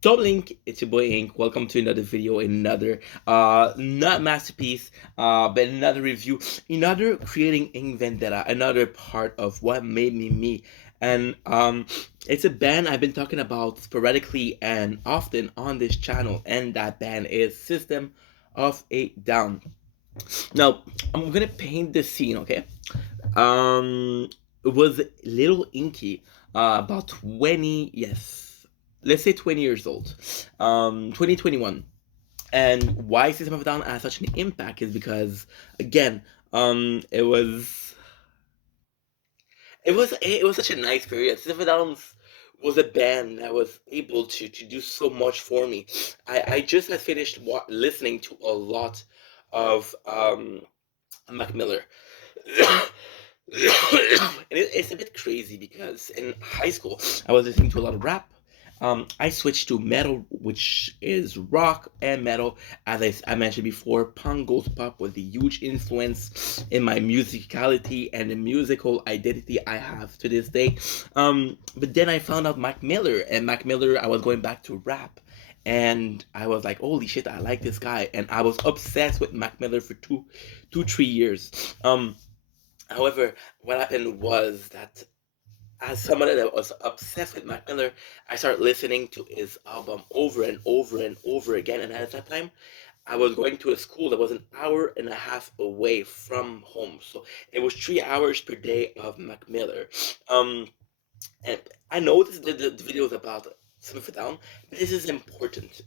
Double Ink, it's your boy Ink. Welcome to another video, another not masterpiece, but another review, another creating Ink Vendetta, another part of what made me me. And it's a band I've been talking about sporadically and often on this channel, and that band is System of a Down. Now, I'm gonna paint the scene, okay? It was little Inky, about 20, yes, let's say 20 years old, 2021. And why System of a Down has such an impact is because, again, it was such a nice period. System of a Down was a band that was able to do so much for me. I just had finished listening to a lot of Mac Miller. It's a bit crazy because in high school I was listening to a lot of rap. I switched to metal, which is rock and metal. As I mentioned before, punk goes pop was a huge influence in my musicality and the musical identity I have to this day. But then I found out Mac Miller, and Mac Miller, I was going back to rap. And I was like, holy shit, I like this guy. And I was obsessed with Mac Miller for 3 years. However, what happened was that as someone that was obsessed with Mac Miller, I started listening to his album over and over and over again. And at that time, I was going to a school that was an hour and a half away from home. So it was 3 hours per day of Mac Miller. Um, and I know the video is about Simmer Down, but this is important.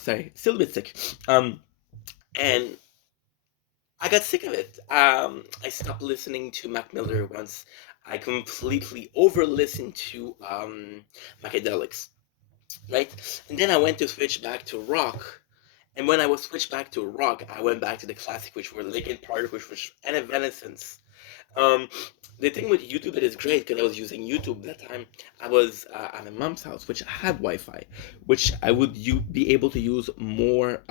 Sorry, still a bit sick. And I got sick of it. I stopped listening to Mac Miller once I completely over listened to Macadelics, right? And then I went to switch back to rock. And when I was switched back to rock, I went back to the classic, which were Linkin Park, which was and Evanescence. Um, the thing with YouTube that is great because I was using YouTube that time. I was at my mom's house, which had Wi-Fi, which I would be able to use more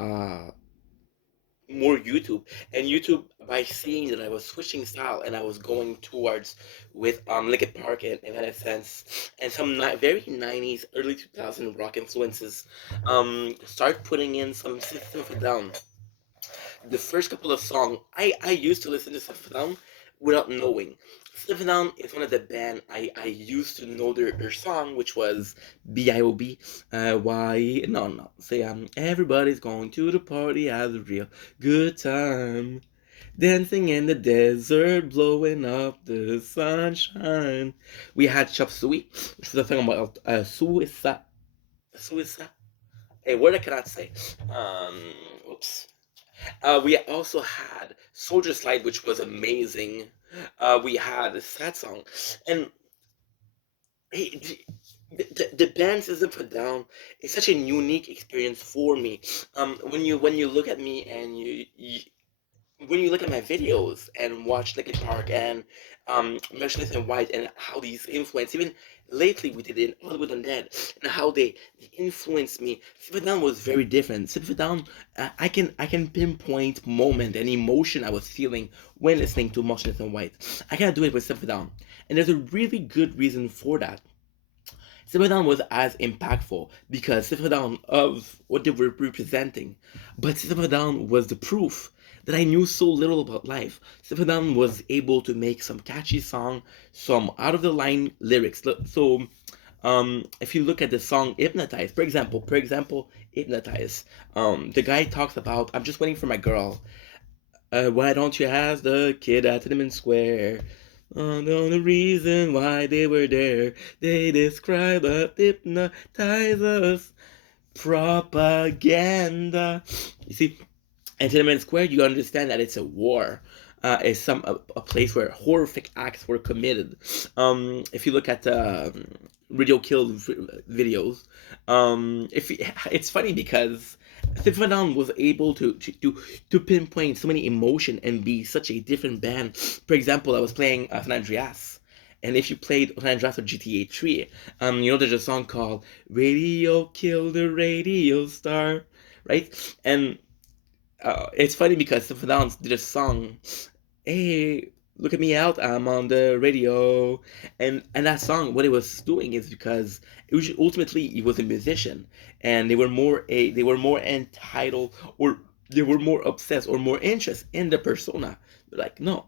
YouTube. And YouTube, by seeing that I was switching style and I was going towards with Linkin Park and Evanescence and some very 90s, early 2000 rock influences, start putting in some System of a Down. The first couple of songs, I used to listen to System of a Down without knowing. System of a Down is one of the band I used to know their song, which was B.I.O.B. Why? No. Say, everybody's going to the party, has a real good time. Dancing in the desert, blowing up the sunshine. We had Chop Suey, which was a song about suicide. Suicide? A word I cannot say. Oops. We also had Soldier Slide, which was amazing. We had a sad song, and hey, the band System for Down is such a unique experience for me. When you look at me and when you look at my videos and watch Linkin Park and Motionless in White and how these influence, even lately we did in Hollywood Undead, and how they influenced me. Sit Down was very different. Sit Down, I can pinpoint moment and emotion I was feeling when listening to Motionless in White. I cannot do it with Sit Down, and there's a really good reason for that. Simple Down was as impactful because Simple Down of what they were representing, but Simple Down was the proof that I knew so little about life. Simple Down was able to make some catchy song, some out of the line lyrics. So, if you look at the song "Hypnotize," for example, "Hypnotize," the guy talks about I'm just waiting for my girl. Why don't you ask the kid at Tiananmen Square? The only reason why they were there, they describe a hypnotizers propaganda. You see, at Tiananmen Square, you understand that it's a war. It's a place where horrific acts were committed. If you look at Radio Kill videos, it's funny because Stefan was able to pinpoint so many emotion and be such a different band. For example, I was playing San Andreas. And if you played San Andreas or GTA 3, there's a song called Radio Kill the Radio Star, right? And it's funny because Stefan did a song, hey, look at me out, I'm on the radio. And that song, what it was doing is because it was ultimately he was a musician, and they were more entitled, or they were more obsessed or more interested in the persona. They're like, no,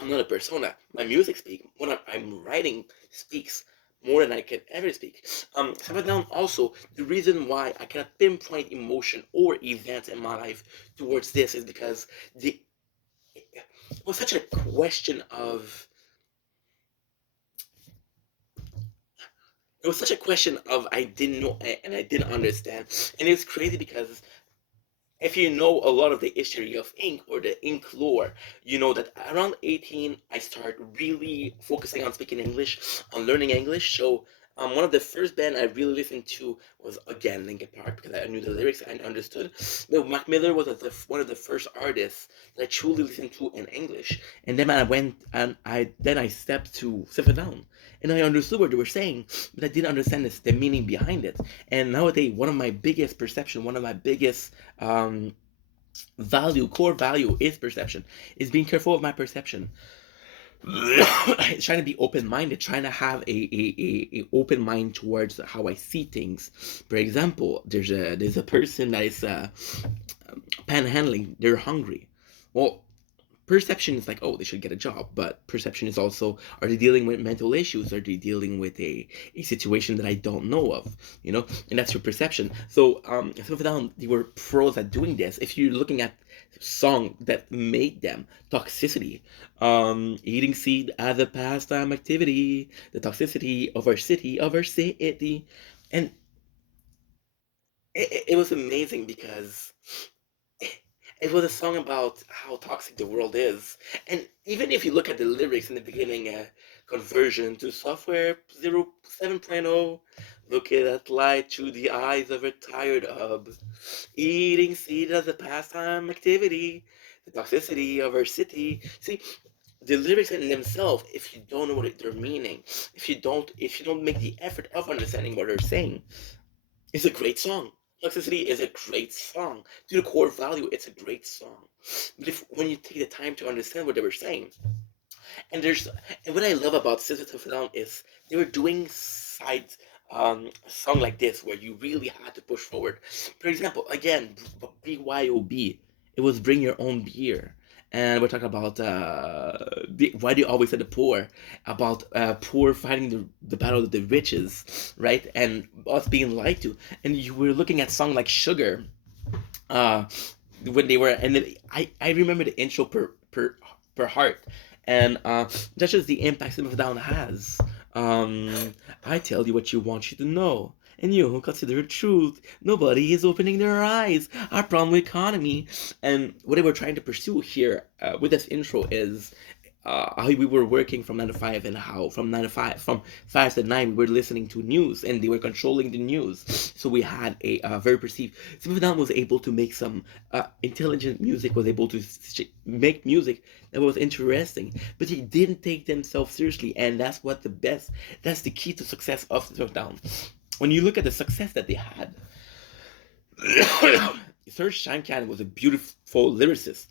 I'm not a persona. My music speaks. What I'm writing speaks more than I can ever speak. Seven Down also, the reason why I cannot pinpoint emotion or events in my life towards this is because it was such a question of it was such a question of I didn't know and I didn't understand. And it's crazy because if you know a lot of the history of ink or the ink lore, you know that around 18, I started really focusing on speaking English, on learning English. So one of the first band I really listened to was again Linkin Park because I knew the lyrics and understood. But Mac Miller was one of the first artists that I truly listened to in English. And then I went and I stepped to Seven Down, and I understood what they were saying, but I didn't understand the meaning behind it. And nowadays, one of my biggest perception, one of my biggest core value is perception, is being careful of my perception. Trying to be open-minded, trying to have a open mind towards how I see things. For example, there's a person that is panhandling, they're hungry. Well, perception is like, oh, they should get a job, but perception is also, are they dealing with mental issues, are they dealing with a situation that I don't know of, and that's your perception. So some of them, they were pros at doing this. If you're looking at song that made them, Toxicity, eating seed as a pastime activity, the toxicity of our city. And it was amazing because it was a song about how toxic the world is. And even if you look at the lyrics in the beginning, conversion to software 7.0, look at that light through the eyes of a tired hub, eating seed as a pastime activity, the toxicity of our city. See, the lyrics in themselves, if you don't know what they're meaning, if you don't make the effort of understanding what they're saying, it's a great song. Toxicity is a great song. To the core value, it's a great song. But if when you take the time to understand what they were saying, and there's and what I love about Sisters of a Down is they were doing side song like this where you really had to push forward. For example, again, BYOB, it was bring your own beer. And we're talking about why do you always say the poor, about poor fighting the battle of the riches, right? And us being lied to. And you were looking at song like Sugar, uh, when they were, and then I remember the intro per heart, and that's just the impact System of a Down has. I tell you what you want you to know, and you consider it truth. Nobody is opening their eyes. Our problem with economy, and what they were trying to pursue here with this intro is how we were working from 9 to 5, and how from 5 to 9 we were listening to news and they were controlling the news. So we had a very perceived. Simon Down was able to make some intelligent music, was able to make music that was interesting, but he didn't take themselves seriously, and that's the key to success of Simon Down. When you look at the success that they had, Serge Shankan was a beautiful lyricist,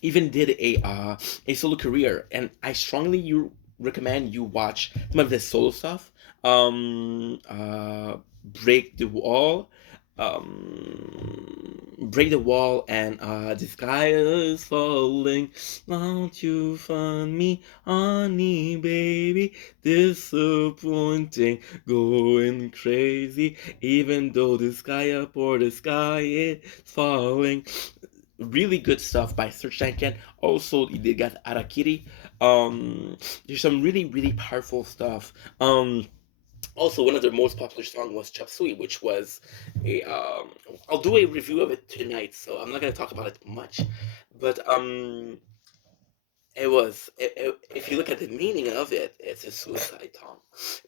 even did a solo career, and I strongly you recommend you watch some of his solo stuff. Break the wall, break the wall, and the sky is falling. Won't you find me, honey, baby? Disappointing, going crazy, even though the sky up or the sky is falling. Really good stuff by Serge Tankian. Also, they got Arakiri. There's some really, really powerful stuff. Also, one of their most popular songs was Chop Suey, which was a. I'll do a review of it tonight, so I'm not gonna talk about it much. But if you look at the meaning of it, it's a suicide song.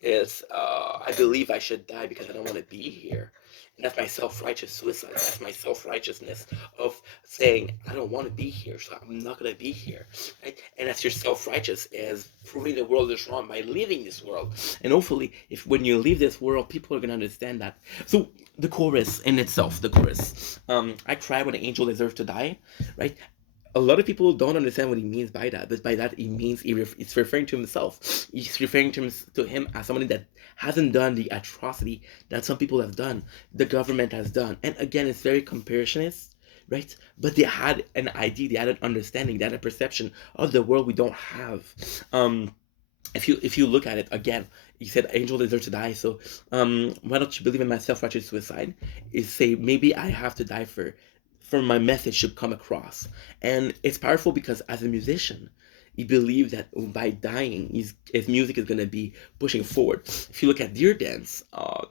It's I believe I should die because I don't want to be here. And that's my self-righteous suicide. That's my self-righteousness of saying I don't want to be here, so I'm not gonna be here. Right? And that's your self-righteous as proving the world is wrong by leaving this world. And hopefully, if when you leave this world, people are gonna understand that. So the chorus in itself, the chorus. I cry when an angel deserves to die, right? a lot of people don't understand what he means by that. But by that, he means it's referring to himself. He's referring to him as somebody that hasn't done the atrocity that some people have done, the government has done. And again, it's very comparationist, right? But they had an idea, they had an understanding, they had a perception of the world we don't have. Um, if you look at it again, you said angel deserves to die. So why don't you believe in my self-righteous suicide? Is say maybe I have to die for my message to come across. And it's powerful because as a musician, he believed that by dying, his music is gonna be pushing forward. If you look at Deer Dance,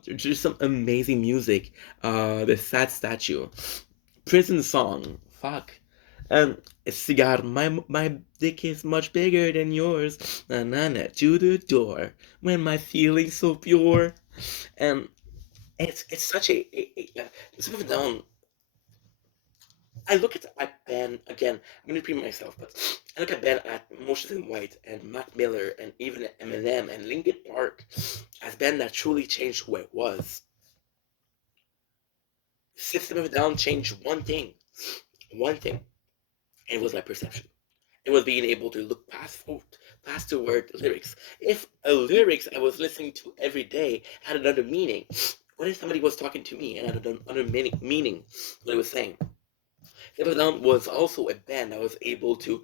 there's just some amazing music. The Sad Statue, Prison Song, fuck. Cigar, my dick is much bigger than yours. Na na na to the door when my feelings so pure. And it's such a down. I look at Ben again. I'm gonna repeat myself, but I look at Ben at Moses and White and Mac Miller and even Eminem and Linkin Park as Ben that truly changed who I was. System of a Down changed one thing, and it was my perception. It was being able to look past the word lyrics. If a lyrics I was listening to every day had another meaning, what if somebody was talking to me and had another meaning what it was saying? Step Down was also a band that was able to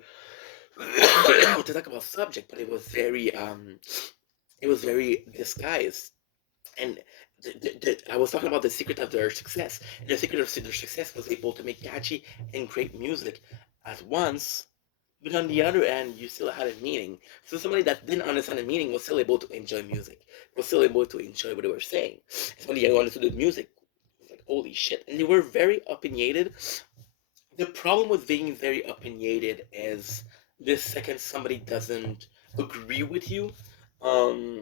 talk about subject, but it was very disguised. And I was talking about the secret of their success, and the secret of their success was able to make catchy and great music at once. But on the other end, you still had a meaning. So somebody that didn't understand the meaning was still able to enjoy music, was still able to enjoy what they were saying. Somebody who understood the music was like, holy shit. And they were very opinionated. The problem with being very opinionated is the second somebody doesn't agree with you, um,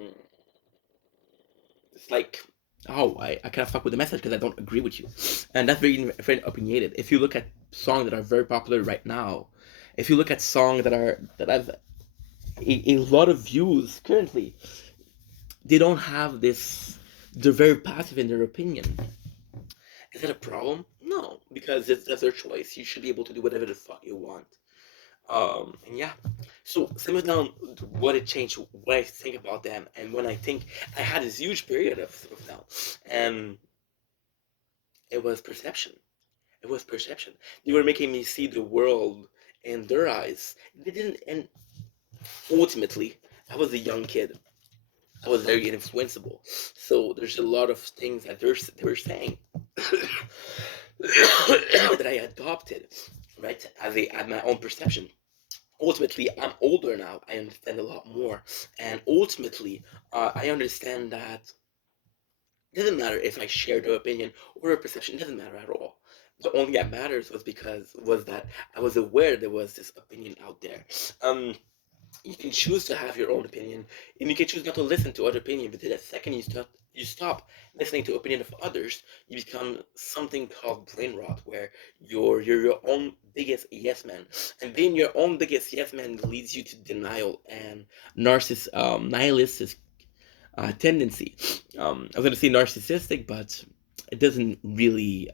it's like, oh, I can't fuck with the message because I don't agree with you, and that's very opinionated. If you look at songs that are very popular right now, if you look at songs that have a lot of views currently, they don't have this. They're very passive in their opinion. Is that a problem? No, because that's their choice. You should be able to do whatever the fuck you want. And yeah. So simmer down what it changed, what I think about them, and when I think I had this huge period of simmer down, and it was perception. It was perception. They were making me see the world in their eyes. They didn't, and ultimately, I was a young kid. I was very influenceable. So there's a lot of things that they were saying that I adopted, right, as my own perception. Ultimately, I'm older now. I understand a lot more, and ultimately, I understand that it doesn't matter if I share their opinion or a perception. It doesn't matter at all. The only that matters was that I was aware there was this opinion out there. Um, you can choose to have your own opinion, and you can choose not to listen to other opinion. But the second you stop listening to opinion of others, you become something called brain rot, where you're your own biggest yes man, and being your own biggest yes man leads you to denial and nihilistic tendency. I was going to say narcissistic, but it doesn't really.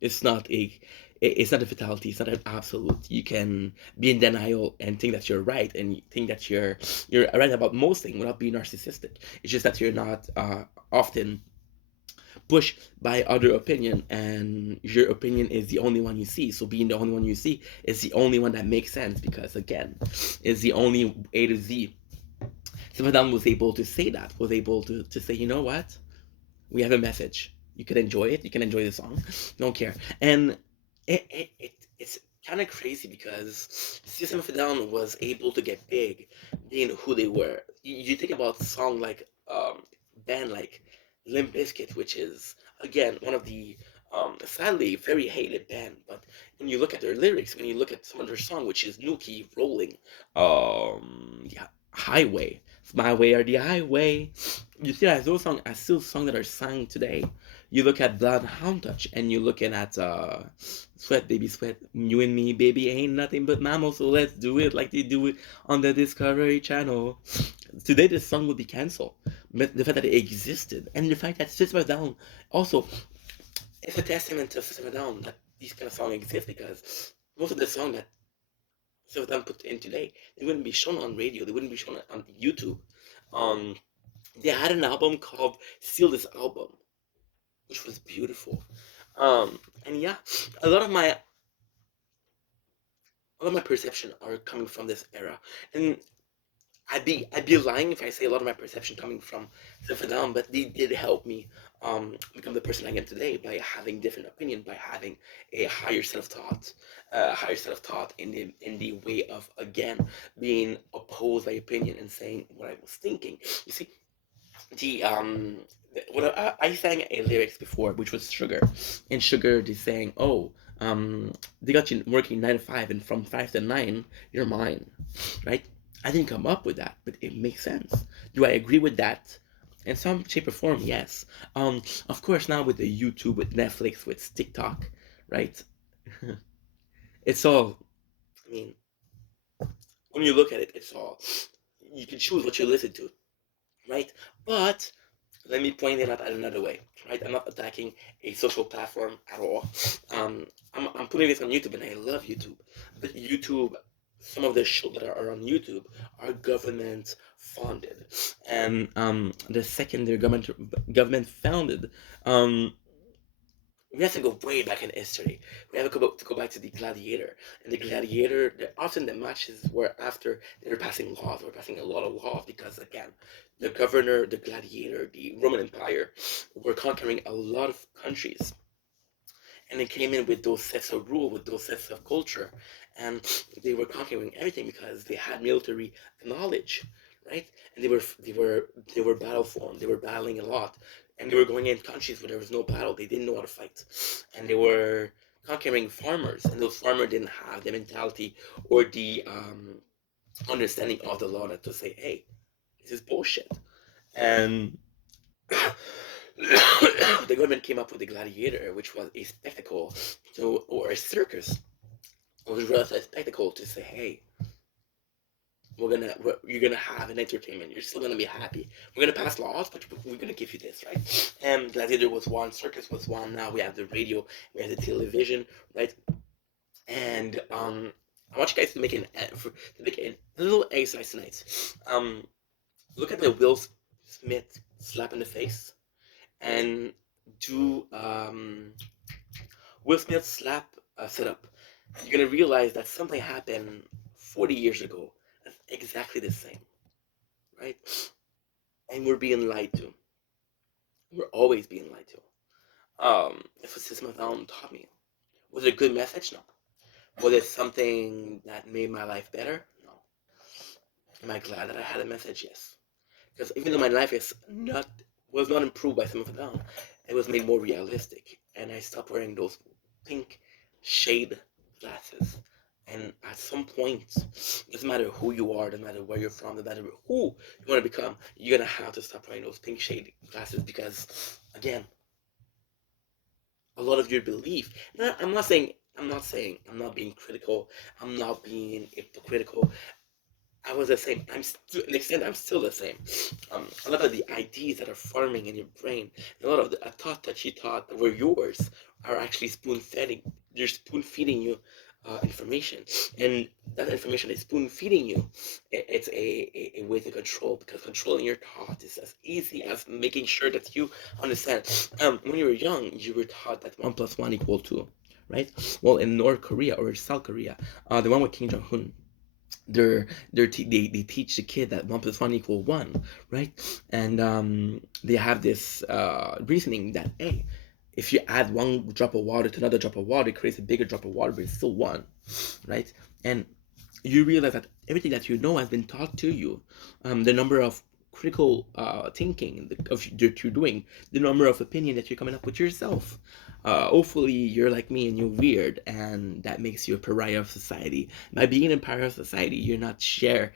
It's not a. It's not a fatality. It's not an absolute. You can be in denial and think that you're right, and you think that you're right about most things without being narcissistic. It's just that you're not often pushed by other opinion, and your opinion is the only one you see. So being the only one you see is the only one that makes sense because again, it's the only A to Z. So Madame was able to say that, was able to say, you know what? We have a message. You can enjoy it. You can enjoy the song. Don't care. And it's kind of crazy because System of a Down was able to get big, being who they were. You think about a song like band like Limp Bizkit, which is again one of the sadly very hated band. But when you look at their lyrics, when you look at some of their song, which is Nuki Rolling, yeah, Highway, it's my way or the highway. You see that those songs are still songs that are sung today. You look at Blood Hound Touch and you're looking at Sweat Baby Sweat, you and me, baby, ain't nothing but mammals, so let's do it like they do it on the Discovery Channel. Today this song would be cancelled. But the fact that it existed and the fact that System of a Down also it's a testament to System of a Down that these kind of songs exist because most of the songs that some of them put in today, they wouldn't be shown on radio. They wouldn't be shown on YouTube. Um, they had an album called "Steal This Album," which was beautiful. And yeah, a lot of my a lot of my perception are coming from this era, and I'd be lying if I say a lot of my perception coming from System Down, but they did help me become the person I am today by having different opinion, by having a higher self thought, higher self thought in the way of again being opposed by opinion and saying what I was thinking. You see, the what I sang a lyrics before, which was Sugar, and Sugar is saying, "Oh, they got you working 9 to 5, and from 5 to 9, you're mine," right? I didn't come up with that, but it makes sense. Do I agree with that? In some shape or form, yes. Of course, now with the YouTube, with Netflix, with TikTok, right? It's all. I mean, when you look at it, it's all. You can choose what you listen to, right? But let me point it out another way, right? I'm not attacking a social platform at all. I'm putting this on YouTube, and I love YouTube. But YouTube, some of the shows that are on YouTube are government funded, and the second they're government founded, um, we have to go way back in history. We have to go back to the gladiator. And the gladiator, often the matches were after they were passing laws, they were passing a lot of laws because, again, the governor, the gladiator, the Roman Empire were conquering a lot of countries. And they came in with those sets of rule, with those sets of culture. And they were conquering everything because they had military knowledge, right? And they were battle formed. They were battling a lot, and they were going in countries where there was no battle. They didn't know how to fight, and they were conquering farmers, and those farmers didn't have the mentality or the understanding of the law to say, "Hey, this is bullshit." And the government came up with the gladiator, which was a spectacle, or a circus. It was rather a spectacle to say, "Hey, you're gonna have an entertainment. You're still gonna be happy. We're gonna pass laws, but we're gonna give you this, right?" And Gladiator was one, Circus was one. Now we have the radio, we have the television, right? And I want you guys to make a little exercise tonight. Look at the Will Smith slap in the face, and do Will Smith slap setup. You're gonna realize that something happened 40 years ago. That's exactly the same, right? And we're being lied to. We're always being lied to. That's what System of a Down taught me. Was it a good message? No. Was it something that made my life better? No. Am I glad that I had a message? Yes. Because even though my life is not was not improved by System of a Down, it was made more realistic, and I stopped wearing those pink shade glasses. And at some point, doesn't matter who you are, doesn't matter where you're from, doesn't matter who you want to become, you're gonna have to stop wearing those pink shade glasses because, again, a lot of your belief. I'm not being critical. I'm not being hypocritical. I was the same. To an extent, I'm still the same. A lot of the ideas that are forming in your brain, a lot of the thought that you thought that were yours, are actually spoon feeding. They're spoon feeding you information, and that information is spoon feeding you. It's a way to control, because controlling your thought is as easy as making sure that you understand. When you were young, you were taught that 1 plus 1 equal 2, right? Well, in North Korea or South Korea, the one with Kim Jong Un, they teach the kid that 1 plus 1 equal 1, right? And they have this reasoning that, hey, if you add one drop of water to another drop of water, it creates a bigger drop of water, but it's still one, right? And you realize that everything that you know has been taught to you. The number of critical thinking that you're doing, the number of opinion that you're coming up with yourself. Hopefully, you're like me and you're weird, and that makes you a pariah of society. By being a pariah of society, you don't share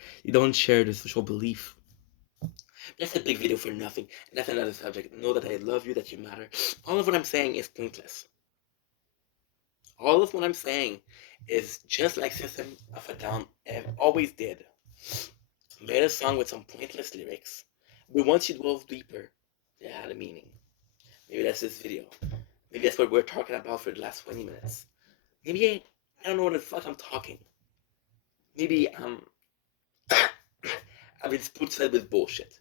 the social belief. That's a big video for nothing. That's another subject. Know that I love you, that you matter. All of what I'm saying is pointless. All of what I'm saying is just like System of a Down always did. Made a song with some pointless lyrics, but once you delve deeper, it had a meaning. Maybe that's this video. Maybe that's what we're talking about for the last 20 minutes. Maybe I don't know what the fuck I'm talking. maybe I've been spoon fed with bullshit.